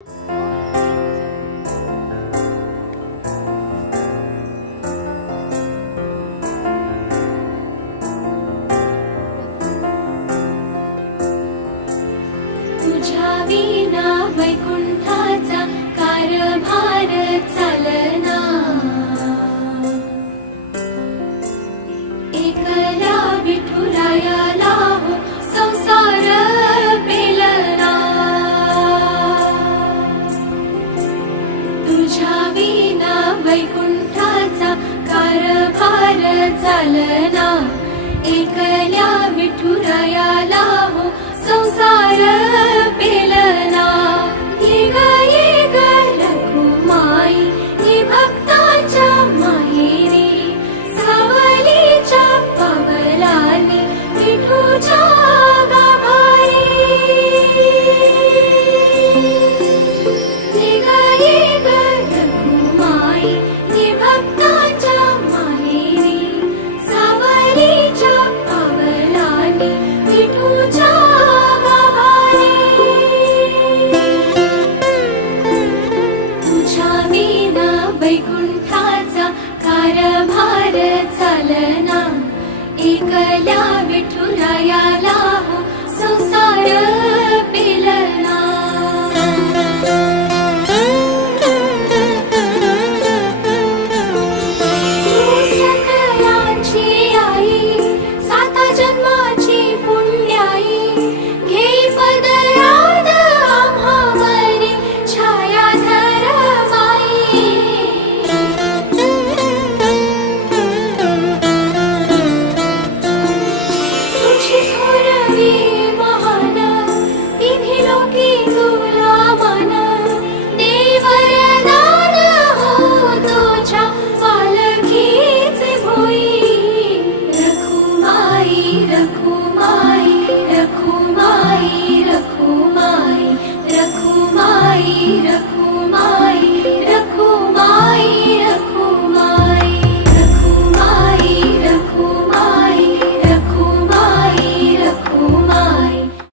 तुझ्या विना वैकुंठाचा कारभार चालना, एकला विठुरायाला हो संसार पेलना। तुझ्या विना वैकुंठाचा कारभार चालना, एकल्या विठुरायाला हो संसार पेलना। ये ग रघुमाई ये भक्ताच्या माहेरी, सावलीच्या पावलांनी विठूच्या गाभारी। ये ग रघुमाई ये भक्ताच्या माहेरी, सावलीच्या पावलांनी विठूच्या वैकुंठाचा कारभार चालना, एकल्या विठुरायाला